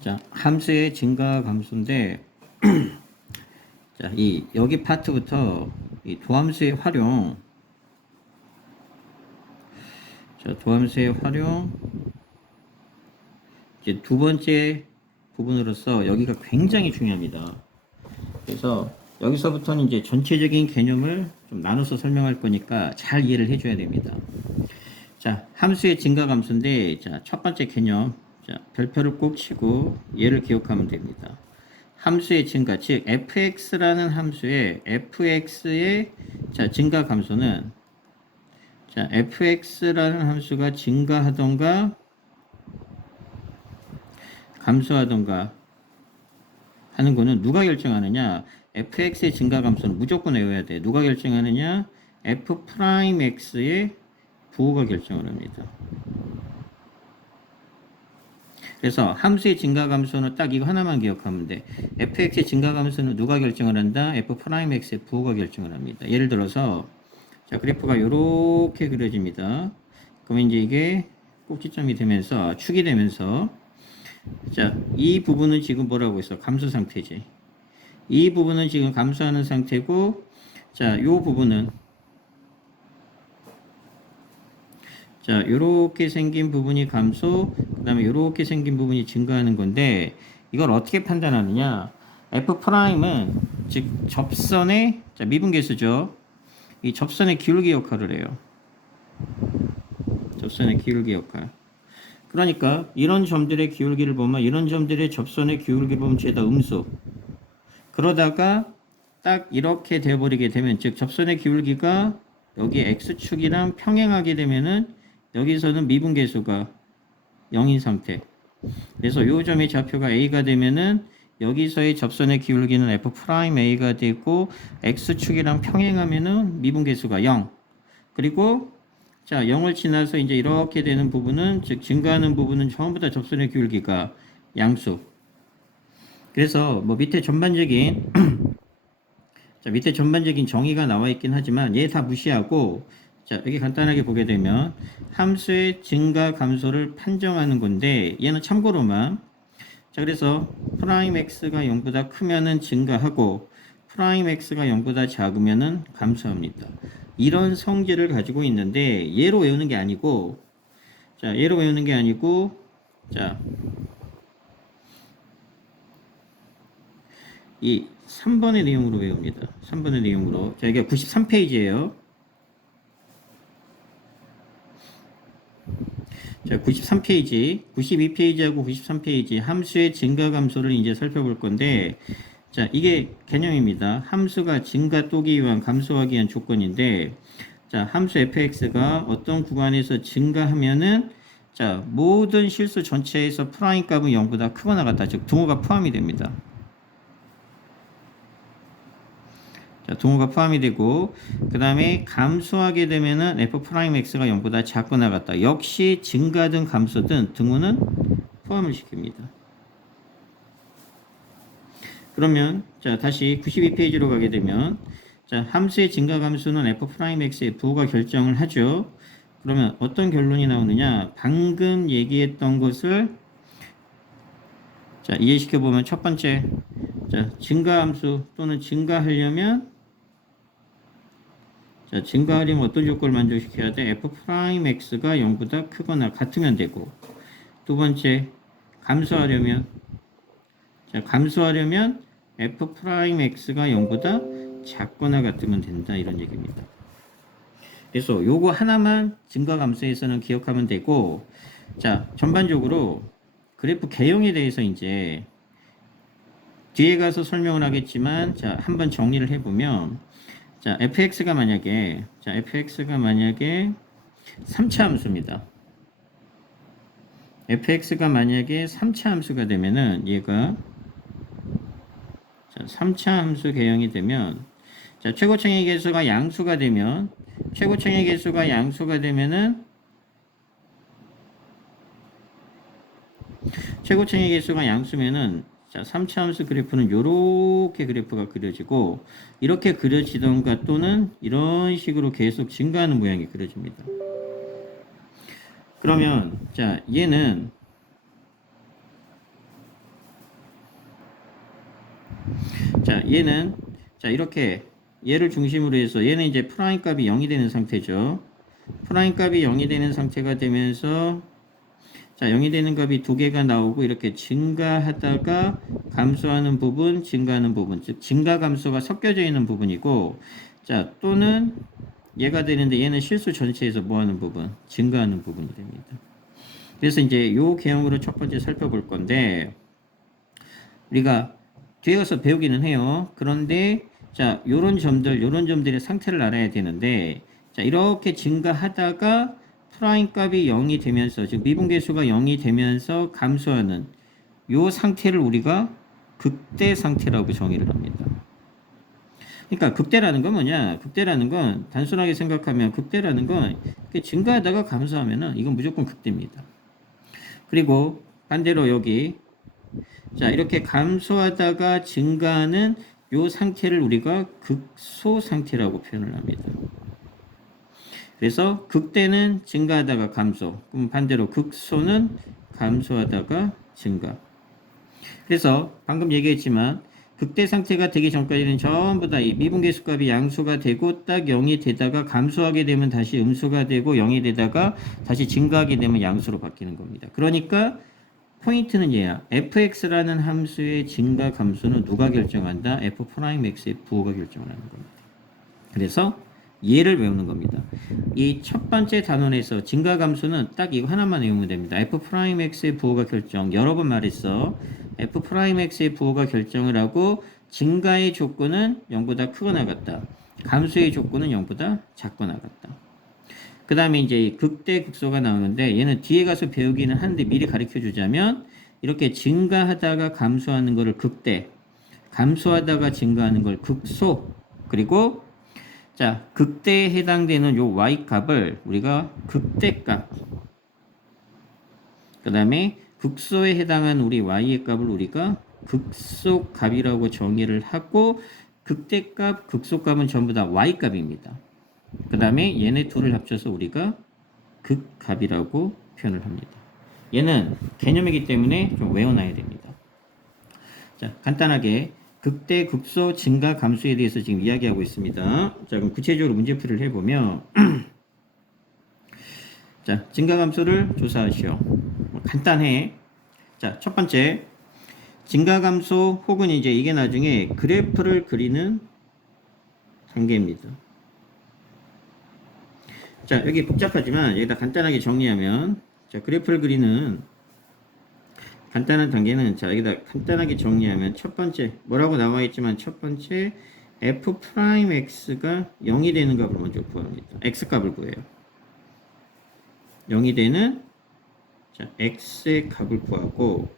자, 함수의 증가 감소인데 자, 여기 파트부터 이 도함수의 활용, 자, 도함수의 활용 이제 두 번째 부분으로서 여기가 굉장히 중요합니다. 그래서 여기서부터는 이제 전체적인 개념을 좀 나눠서 설명할 거니까 잘 이해를 해줘야 됩니다. 자, 함수의 증가 감소인데, 자, 첫 번째 개념, 자, 별표를 꼭 치고 얘를 기억하면 됩니다. 함수의 증가, 즉 fx라는 함수의 fx의 자, 증가 감소는 자, fx라는 함수가 증가하던가 감소하던가 하는 거는 누가 결정하느냐? fx의 증가 감소는 무조건 외워야 돼. 누가 결정하느냐? f'x의 부호가 결정을 합니다. 그래서 함수의 증가 감소는 딱 이거 하나만 기억하면 돼. fx의 증가 감소는 누가 결정을 한다? f'x의 부호가 결정을 합니다. 예를 들어서 자, 그래프가 이렇게 그려집니다. 그러면 이제 이게 꼭지점이 되면서 축이 되면서 자, 이 부분은 지금 뭐라고 했어? 감소 상태지. 이 부분은 지금 감소하는 상태고, 자, 요 부분은 자, 요렇게 생긴 부분이 감소, 그 다음에 요렇게 생긴 부분이 증가하는 건데, 이걸 어떻게 판단하느냐? F'은 즉 접선의 자, 미분계수죠. 이 접선의 기울기 역할을 해요. 접선의 기울기 역할. 그러니까 이런 점들의 기울기를 보면 이런 점들의 접선의 기울기를 보면 죄다 음수. 그러다가 딱 이렇게 되어버리게 되면 즉 접선의 기울기가 여기 x축이랑 평행하게 되면은 여기서는 미분계수가 0인 상태. 그래서 요 점의 좌표가 a가 되면은 여기서의 접선의 기울기는 f'a가 되고 x축이랑 평행하면은 미분계수가 0. 그리고 자, 0을 지나서 이제 이렇게 되는 부분은, 즉, 증가하는 부분은 전부 다 접선의 기울기가 양수. 그래서, 뭐, 밑에 전반적인, 자, 밑에 전반적인 정의가 나와 있긴 하지만, 얘 다 무시하고, 자, 여기 간단하게 보게 되면, 함수의 증가, 감소를 판정하는 건데, 얘는 참고로만, 자, 그래서, 프라임 x가 0보다 크면은 증가하고, 프라임 x가 0보다 작으면은 감소합니다. 이런 성질을 가지고 있는데 얘로 외우는 게 아니고 자, 얘로 외우는 게 아니고 자, 이 3번의 내용으로 외웁니다. 3번의 내용으로. 자, 이게 93페이지예요. 자, 93페이지, 92페이지하고 93페이지 함수의 증가 감소를 이제 살펴볼 건데 자, 이게 개념입니다. 함수가 증가 또기 위한 감소하기 위한 조건인데 자, 함수 fx가 어떤 구간에서 증가하면은 자, 모든 실수 전체에서 프라임 값은 0보다 크거나 같다. 즉 등호가 포함이 됩니다. 자, 등호가 포함이 되고 그 다음에 감소하게 되면은 f'x가 0보다 작거나 같다. 역시 증가든 감소든 등호는 포함을 시킵니다. 그러면 자, 다시 92페이지로 가게 되면 자, 함수의 증가 감소는 f'x의 부호가 결정을 하죠. 그러면 어떤 결론이 나오느냐? 방금 얘기했던 것을 자, 이해시켜 보면 첫 번째 자, 증가 함수 또는 증가하려면 자, 증가하려면 어떤 조건을 만족시켜야 돼? f'x가 0보다 크거나 같으면 되고 두 번째 감소하려면 자, 감소하려면 f'x가 0보다 작거나 같으면 된다 이런 얘기입니다. 그래서 요거 하나만 증가 감소에서는 기억하면 되고 자, 전반적으로 그래프 개형에 대해서 이제 뒤에 가서 설명을 하겠지만 자, 한번 정리를 해보면 자, fx가 만약에 3차 함수입니다. fx가 만약에 3차 함수가 되면은 얘가 자, 3차 함수 개형이 되면 자, 최고청의 개수가 양수가 되면 최고청의 개수가 양수가 되면은 최고청의 개수가 양수면은 자, 3차 함수 그래프는 요렇게 그래프가 그려지고 이렇게 그려지던가 또는 이런 식으로 계속 증가하는 모양이 그려집니다. 그러면 자 얘는 자 이렇게 얘를 중심으로 해서 얘는 이제 프라임 값이 0이 되는 상태죠. 프라임 값이 0이 되는 상태가 되면서 자 0이 되는 값이 두 개가 나오고 이렇게 증가하다가 감소하는 부분, 증가하는 부분, 즉 증가 감소가 섞여져 있는 부분이고, 자 또는 얘가 되는데 얘는 실수 전체에서 뭐하는 부분, 증가하는 부분이 됩니다. 그래서 이제 요 개형으로 첫 번째 살펴볼 건데, 우리가 뒤에 가서 배우기는 해요. 그런데 자 요런 점들의 상태를 알아야 되는데, 자 이렇게 증가하다가 프라임 값이 0이 되면서, 즉 미분계수가 0이 되면서 감소하는 요 상태를 우리가 극대 상태라고 정의를 합니다. 그러니까 극대라는 건 뭐냐? 극대라는 건 단순하게 생각하면, 극대라는 건 이렇게 증가하다가 감소하면은 이건 무조건 극대입니다. 그리고 반대로 여기 자 이렇게 감소하다가 증가하는 요 상태를 우리가 극소 상태라고 표현을 합니다. 그래서 극대는 증가하다가 감소, 그럼 반대로 극소는 감소하다가 증가. 그래서 방금 얘기했지만 극대 상태가 되기 전까지는 전부 다 이 미분계수 값이 양수가 되고 딱 0이 되다가 감소하게 되면 다시 음수가 되고 0이 되다가 다시 증가하게 되면 양수로 바뀌는 겁니다. 그러니까 포인트는 얘야. fx라는 함수의 증가 감소는 누가 결정한다? f'x의 부호가 결정을 하는 겁니다. 그래서 얘를 외우는 겁니다. 이 첫 번째 단원에서 증가 감소는 딱 이거 하나만 외우면 됩니다. f'x의 부호가 결정. 여러 번 말했어. f'x의 부호가 결정을 하고 증가의 조건은 0보다 크거나 같다. 감소의 조건은 0보다 작거나 같다. 그 다음에 이제 극대 극소가 나오는데 얘는 뒤에 가서 배우기는 하는데 미리 가르쳐 주자면, 이렇게 증가하다가 감소하는 거를 극대, 감소하다가 증가하는 걸 극소, 그리고 자 극대에 해당되는 요 y 값을 우리가 극대값, 그 다음에 극소에 해당하는 우리 y의 값을 우리가 극소값이라고 정의를 하고, 극대값, 극소값은 전부 다 y값입니다. 그 다음에 얘네 둘을 합쳐서 우리가 극값이라고 표현을 합니다. 얘는 개념이기 때문에 좀 외워놔야 됩니다. 자, 간단하게 극대, 극소, 증가, 감소에 대해서 지금 이야기하고 있습니다. 자, 그럼 구체적으로 문제풀이를 해보면 자, 증가, 감소를 조사하시오. 간단해. 자, 첫 번째 증가, 감소 혹은 이제 이게 나중에 그래프를 그리는 단계입니다. 자 여기 복잡하지만 여기다 간단하게 정리하면, 자 그래프를 그리는 간단한 단계는, 자 여기다 간단하게 정리하면 첫 번째 뭐라고 나와 있지만 첫 번째 f'x가 0이 되는 값을 먼저 구합니다. x 값을 구해요. 0이 되는 자 x의 값을 구하고,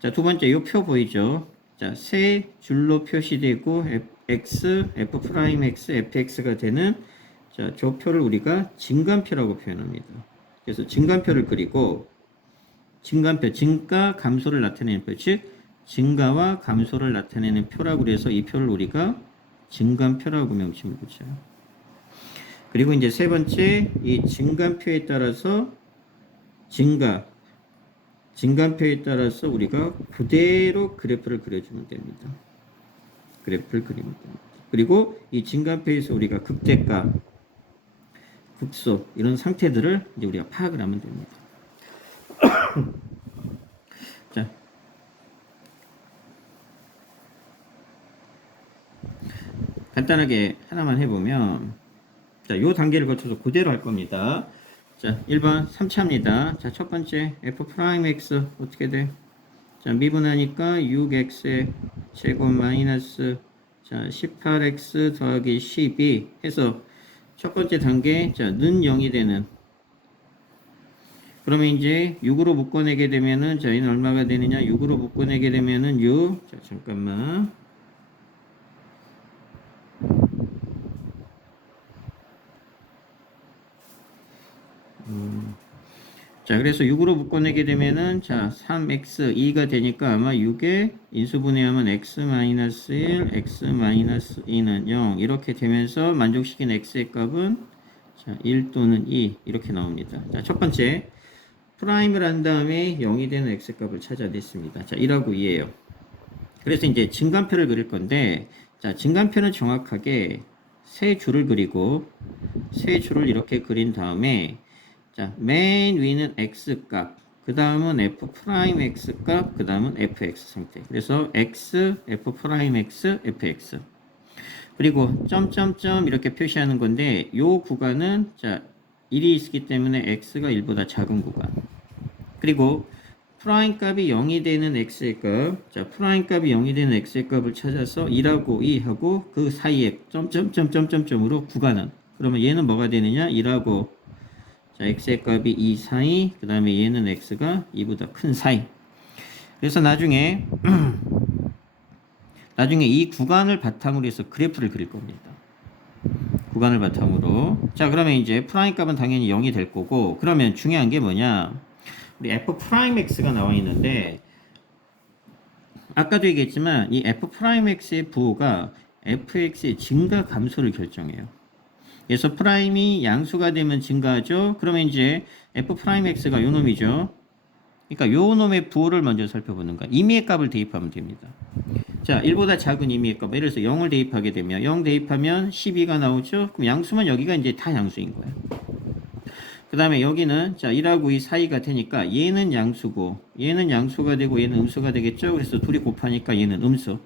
자 두 번째 이 표 보이죠? 자 세 줄로 표시되고 x, f'x, fx가 되는 자, 저 표를 우리가 증간표라고 표현합니다. 그래서 증간표를 그리고, 증간표, 증가, 감소를 나타내는 표, 즉 증가와 감소를 나타내는 표라고 해서 이 표를 우리가 증간표라고 명칭을 붙여요. 그리고 이제 세 번째, 이 증간표에 따라서 증간표에 따라서 우리가 그대로 그래프를 그려주면 됩니다. 그래프를 그리면 됩니다. 그리고 이 증간표에서 우리가 극대값, 극소 이런 상태들을 이제 우리가 파악을 하면 됩니다. 자, 간단하게 하나만 해보면, 자, 요 단계를 거쳐서 그대로 할 겁니다. 자, 1번 3차입니다. 자, 첫 번째 f'x 어떻게 돼? 자, 미분하니까 6x의 제곱 마이너스 자 18x 더하기 12 해서 첫 번째 단계, 자, 는 0이 되는, 그러면 이제 6으로 묶어내게 되면은, 자, 얘는 얼마가 되느냐? 6으로 묶어내게 되면은 6, 자, 잠깐만. 자, 그래서 6으로 묶어내게 되면은, 자, 3x, 2가 되니까 아마 6에 인수분해하면 x-1, x-2는 0. 이렇게 되면서 만족시킨 x의 값은 자, 1 또는 2 이렇게 나옵니다. 자, 첫 번째. 프라임을 한 다음에 0이 되는 x값을 찾아냈습니다. 자, 1하고 2예요. 그래서 이제 증간표를 그릴 건데, 자, 증간표는 정확하게 세 줄을 그리고 세 줄을 이렇게 그린 다음에, 자, 맨 위는 x값, 그 다음은 f 프라임 x값, 그 다음은 fx 상태. 그래서 x, f 프라임 x, fx. 그리고 점점점 이렇게 표시하는 건데, 요 구간은 자 1이 있기 때문에 x가 1보다 작은 구간. 그리고 프라임 값이 0이 되는 x의 값, 자 프라임 값이 0이 되는 x의 값을 찾아서 1하고 2하고 그 사이에 점점점점점으로 구간은, 그러면 얘는 뭐가 되느냐? 1하고 자 x의 값이 2 사이, 그 다음에 얘는 x가 2보다 큰 사이. 그래서 나중에 이 구간을 바탕으로 해서 그래프를 그릴 겁니다. 구간을 바탕으로. 자, 그러면 이제 프라임 값은 당연히 0이 될 거고, 그러면 중요한 게 뭐냐? 우리 f 프라임 x가 나와 있는데, 아까도 얘기했지만 이 f 프라임 x의 부호가 fx의 증가 감소를 결정해요. 그래서 프라임이 양수가 되면 증가하죠. 그러면 이제 f 프라임 x가 요 놈이죠. 그러니까 요 놈의 부호를 먼저 살펴보는 거야. 임의의 값을 대입하면 됩니다. 자, 1보다 작은 임의의 값. 예를 들어서 0을 대입하게 되면 0 대입하면 12가 나오죠. 그럼 양수면 여기가 이제 다 양수인 거야. 그 다음에 여기는 자 1하고 2 사이가 되니까 얘는 양수고 얘는 양수가 되고 얘는 음수가 되겠죠. 그래서 둘이 곱하니까 얘는 음수.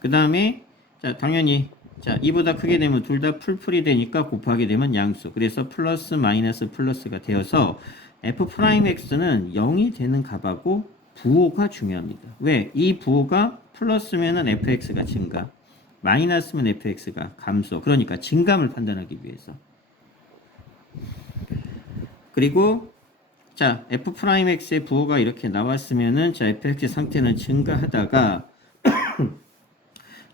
그 다음에 자 당연히 자 2보다 크게 되면 둘 다 풀풀이 되니까 곱하게 되면 양수. 그래서 플러스 마이너스 플러스가 되어서 f 프라임 x는 0이 되는 값하고 부호가 중요합니다. 왜? 이 부호가 플러스면은 fx가 증가, 마이너스면 fx가 감소. 그러니까 증감을 판단하기 위해서. 그리고 자 f 프라임 x의 부호가 이렇게 나왔으면은 자 fx 상태는 증가하다가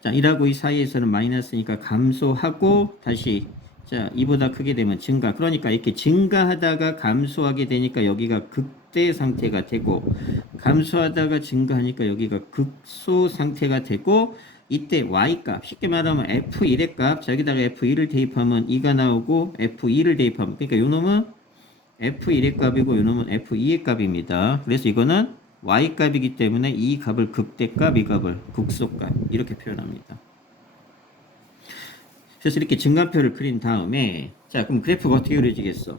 자 1하고 2 사이에서는 마이너스니까 감소하고 다시 자 2보다 크게 되면 증가. 그러니까 이렇게 증가하다가 감소하게 되니까 여기가 극대 상태가 되고, 감소하다가 증가하니까 여기가 극소 상태가 되고, 이때 y값 쉽게 말하면 f1의 값, 자 여기다가 f1을 대입하면 2가 나오고, f2를 대입하면, 그러니까 요 놈은 f1의 값이고 요 놈은 f2의 값입니다. 그래서 이거는 y값이기 때문에 이 값을 극대값, 이 값을 극소값 이렇게 표현합니다. 그래서 이렇게 증가표를 그린 다음에 자 그럼 그래프가 어떻게 그려지겠어?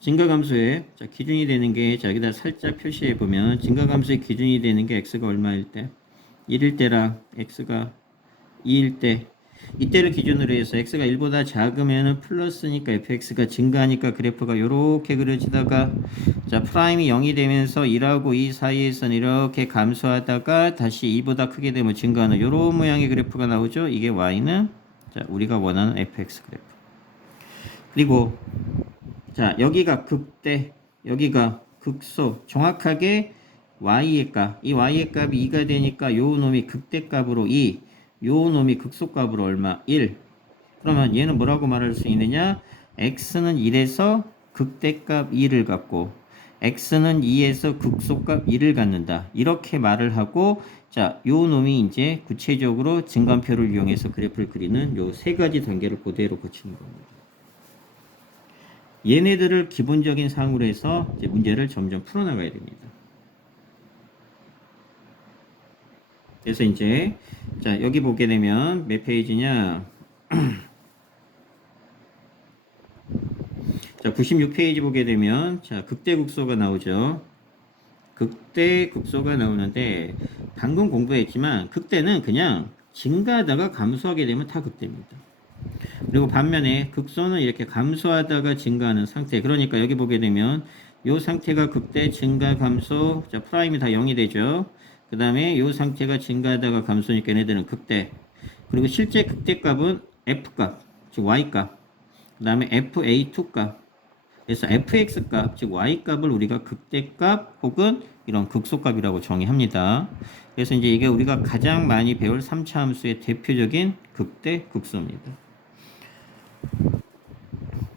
증가감소의 자 기준이 되는 게 자 여기다 살짝 표시해 보면 증가감소의 기준이 되는 게 x가 얼마일 때? 1일 때랑 x가 2일 때, 이때를 기준으로 해서 x가 1보다 작으면 플러스니까 fx가 증가하니까 그래프가 이렇게 그려지다가 자 프라임이 0이 되면서 1하고 2 사이에서는 이렇게 감소하다가 다시 2보다 크게 되면 증가하는 이런 모양의 그래프가 나오죠. 이게 y는 자 우리가 원하는 fx 그래프. 그리고 자 여기가 극대, 여기가 극소. 정확하게 y의 값, 이 y의 값이 2가 되니까 요 놈이 극대값으로 2, 요 놈이 극소값으로 얼마? 1. 그러면 얘는 뭐라고 말할 수 있느냐? x는 1에서 극대값 2를 갖고 x는 2에서 극소값 1을 갖는다. 이렇게 말을 하고 자, 요 놈이 이제 구체적으로 증간표를 이용해서 그래프를 그리는 요 세 가지 단계를 그대로 거치는 겁니다. 얘네들을 기본적인 사항으로 해서 이제 문제를 점점 풀어나가야 됩니다. 그래서 이제 자 여기 보게 되면 몇 페이지냐? 자 96페이지 보게 되면 자 극대극소가 나오죠. 극대극소가 나오는데 방금 공부했지만 극대는 그냥 증가하다가 감소하게 되면 다 극대입니다. 그리고 반면에 극소는 이렇게 감소하다가 증가하는 상태. 그러니까 여기 보게 되면 이 상태가 극대, 증가, 감소. 자 프라임이 다 0이 되죠. 그 다음에 이 상태가 증가하다가 감소니까 얘네들은 극대. 그리고 실제 극대값은 f값, 즉 y값. 그 다음에 fa2 값. 그래서 fx값, 즉 y값을 우리가 극대값 혹은 이런 극소값이라고 정의합니다. 그래서 이제 이게 우리가 가장 많이 배울 3차 함수의 대표적인 극대, 극소입니다.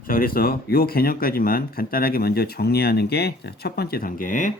자, 그래서 이 개념까지만 간단하게 먼저 정리하는 게 첫 번째 단계.